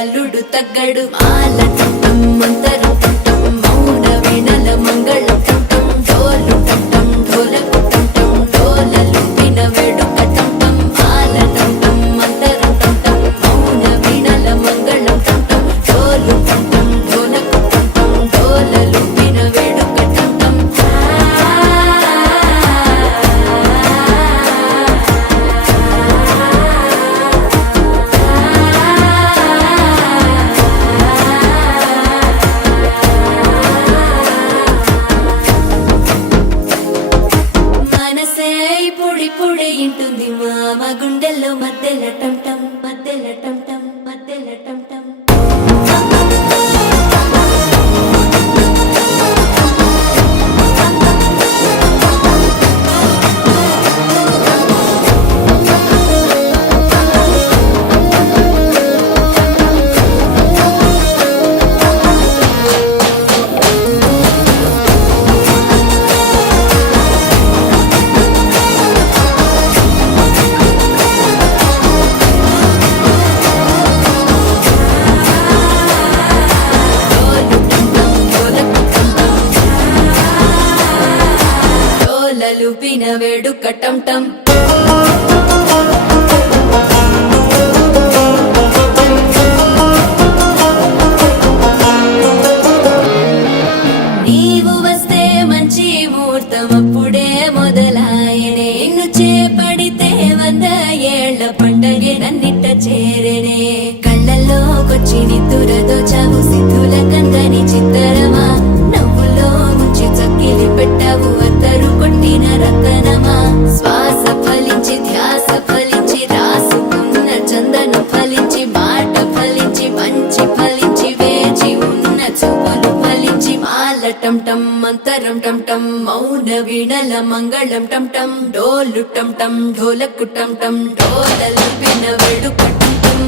అల్లుడు తగ్గడు మాలటం మంతరం టం మౌన వీణల మంగళం టం డోలు టం ఢోలకు టం డోలలు విన వేడుక టం మాలటం మంతరం టం మౌన వీణల మంగళం టం డోలు టం ఢోలకు టం డోలలు విన వేడుక టం పొడి ఇంటుంది మామ గుండెల్లో మధ్యల టం టం మధ్యల టం టం మధ్యల టం టం లూపిన వేడుక టం టం నీవు వస్తే మంచి ముహూర్తం అప్పుడే మొదలాయనే నిన్ను చేపడితే 100 ఏళ్ల పండగే నన్నిట్ట చేరనే కళ్ళల్లోకొచ్చి నిద్దురదోచావు సిద్ధుల కందని చిత్తరమా నవ్వులో ముంచి చక్కిలి పెట్టావు అత్తరు కొట్టిన రతనమా శ్వాస ఫలించి ధ్యాస ఫలించి రాసుకున్న చందను ఫలించి మాట ఫలించి మంచి ఫలించి వేచి ఉన్న చూపులు ఫలించి మాలటం టం మంతరం టం టం మౌన వీణల మంగళం టం టం డోలు టం టం ఢోలకు టం టం డోలలు విన వేడుక టం టం